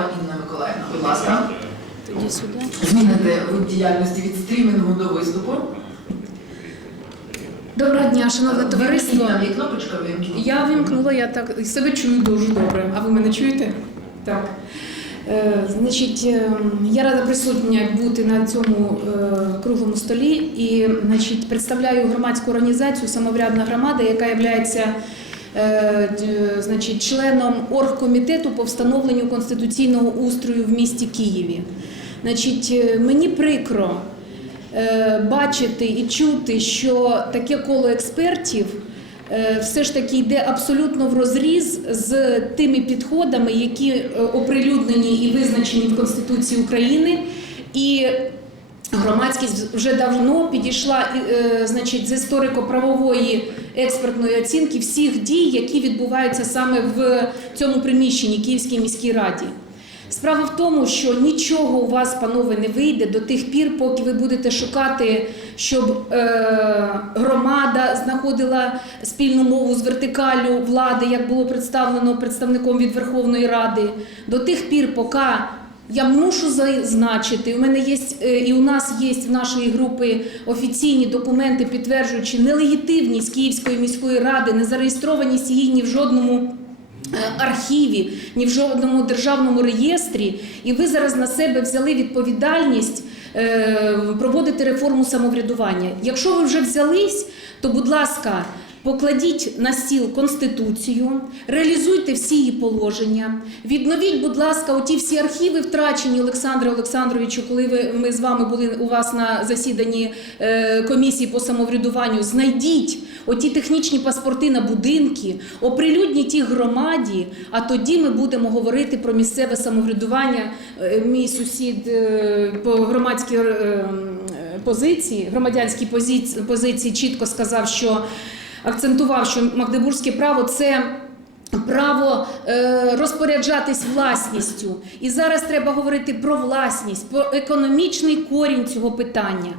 Романова Інна Миколаївна. Будь ласка, Тоді сюди. зміните вид діяльності від стрімінгу до виступу. Доброго дня, шановне товариство. Кнопочка вимкніть. Я вимкнула, я так і себе чую дуже добре. А ви мене чуєте? Так. Е, значить, е, я рада присутня бути на цьому е, круглому столі і значить, представляю громадську організацію Самоврядна громада, яка є значить, членом оргкомітету по встановленню конституційного устрою в місті Києві. Значить, е, мені прикро е, бачити і чути, що таке коло експертів е, все ж таки йде абсолютно в розріз з тими підходами, які е, оприлюднені і визначені в Конституції України. І громадськість вже давно підійшла е, значить, з історико-правової експертної оцінки всіх дій, які відбуваються саме в цьому приміщенні Київській міській раді. Справа в тому, що нічого у вас, панове, не вийде до тих пір, поки ви будете шукати, щоб е, громада знаходила спільну мову з вертикалю влади, як було представлено представником від Верховної Ради, до тих пір, поки я мушу зазначити, у мене є е, і у нас є в нашої групи офіційні документи, підтверджуючи нелегітимність Київської міської ради, не зареєстрованість її ні в жодному. е, Архіві, ні в жодному державному реєстрі, і ви зараз на себе взяли відповідальність е, проводити реформу самоврядування. Якщо ви вже взялись, то будь ласка, покладіть на стіл конституцію, реалізуйте всі її положення, відновіть, будь ласка, оті всі архіви втрачені Олександре Олександровичу, коли ви ми з вами були у вас на засіданні е, комісії по самоврядуванню. Знайдіть оті технічні паспорти на будинки, оприлюдніть їх громаді, а тоді ми будемо говорити про місцеве самоврядування. Е, Мій сусід е, по громадській позиції, громадянській позиції чітко сказав, що акцентував, що Магдебурзьке право це. Право е, розпоряджатись власністю, і зараз треба говорити про власність, про економічний корінь цього питання.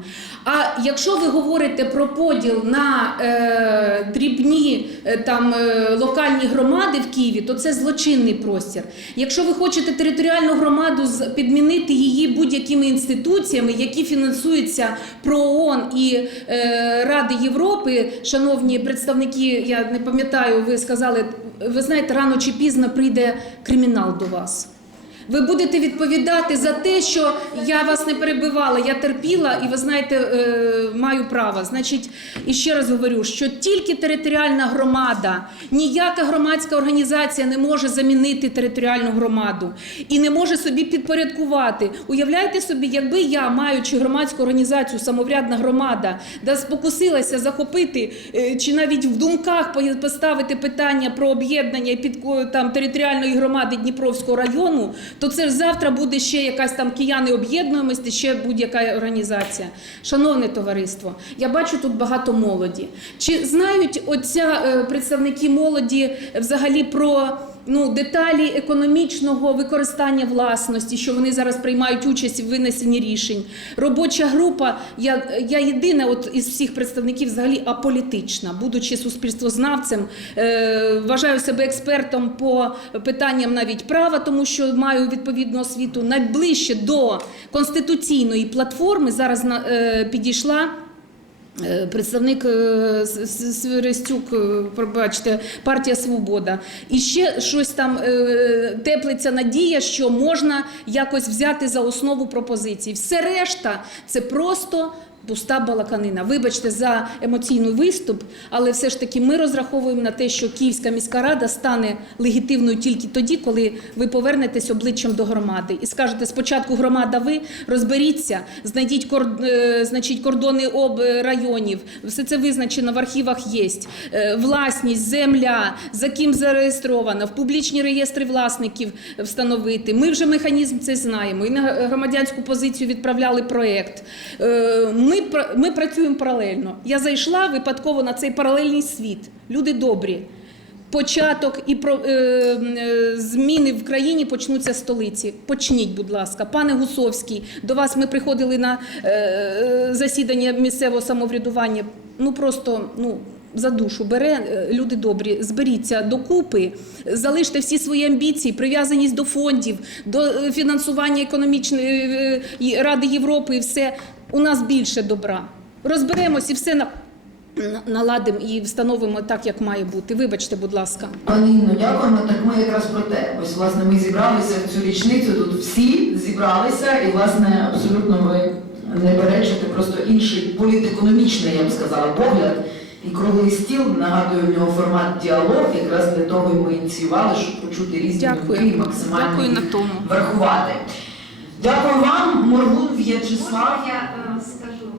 А якщо ви говорите про поділ на е, дрібні е, там е, локальні громади в Києві, то це злочинний простір. Якщо ви хочете територіальну громаду підмінити її будь-якими інституціями, які фінансуються ПРООН і е, Ради Європи, шановні представники, я не пам'ятаю, ви сказали, ви знаєте, рано чи пізно прийде кримінал до вас. Ви будете відповідати за те, що я вас не перебивала, я терпіла, і ви знаєте, е, маю право. Значить, і ще раз говорю, що тільки територіальна громада, ніяка громадська організація не може замінити територіальну громаду і не може собі підпорядкувати. Уявляєте собі, якби я, маючи громадську організацію, самоврядна громада, да спокусилася захопити е, чи навіть в думках поставити питання про об'єднання під там територіальної громади Дніпровського району, то це завтра буде ще якась там кияни об'єднуємося, ще будь-яка організація. Шановне товариство, я бачу тут багато молоді. Чи знають оця е, представники молоді взагалі про ну, деталі економічного використання власності, що вони зараз приймають участь в винесенні рішень? Робоча група, я, я єдина от із всіх представників взагалі аполітична, будучи суспільствознавцем, е, вважаю себе експертом по питанням навіть права, тому що маю відповідну освіту. Найближче до конституційної платформи зараз на- е, підійшла. Е, Представник е, Свирестюк, е, пробачте, партія Свобода. І ще щось там теплиться надія, що можна якось взяти за основу пропозиції. Все решта це просто. Пуста балаканина. Вибачте за емоційний виступ, але все ж таки ми розраховуємо на те, що Київська міська рада стане легітимною тільки тоді, коли ви повернетесь обличчям до громади і скажете: спочатку громада, ви розберіться, знайдіть кор, е, значить, кордони об е, районів. Все це визначено в архівах. Є Е, власність, земля, за ким зареєстрована, в публічні реєстри власників встановити. Ми вже механізм цей знаємо. І на громадянську позицію відправляли проєкт. Е, Ми, ми працюємо паралельно. Я зайшла випадково на цей паралельний світ. Люди добрі. Початок і про е, е, зміни в країні почнуться столиці. Почніть, будь ласка, пане Гусовський. До вас ми приходили на е, засідання місцевого самоврядування. Ну просто ну за душу бере, е, люди добрі, зберіться докупи, залиште всі свої амбіції, прив'язаність до фондів, до е, фінансування економічної е, Ради Європи і все. У нас більше добра. Розберемось і все на, на- наладимо і встановимо так, як має бути. Вибачте, будь ласка. Пані Інно, дякуємо. Так ми якраз про те. Ось власне ми зібралися в цю річницю. Тут всі зібралися, і власне абсолютно ви не беречите просто інший політекономічний, я б сказала, погляд. І круглий стіл нагадую в нього формат діалог. Якраз для того і ми ініціювали, щоб почути різні думки і максимально Дякую на тому. врахувати. Дякую вам, Моргун В'ячеслав.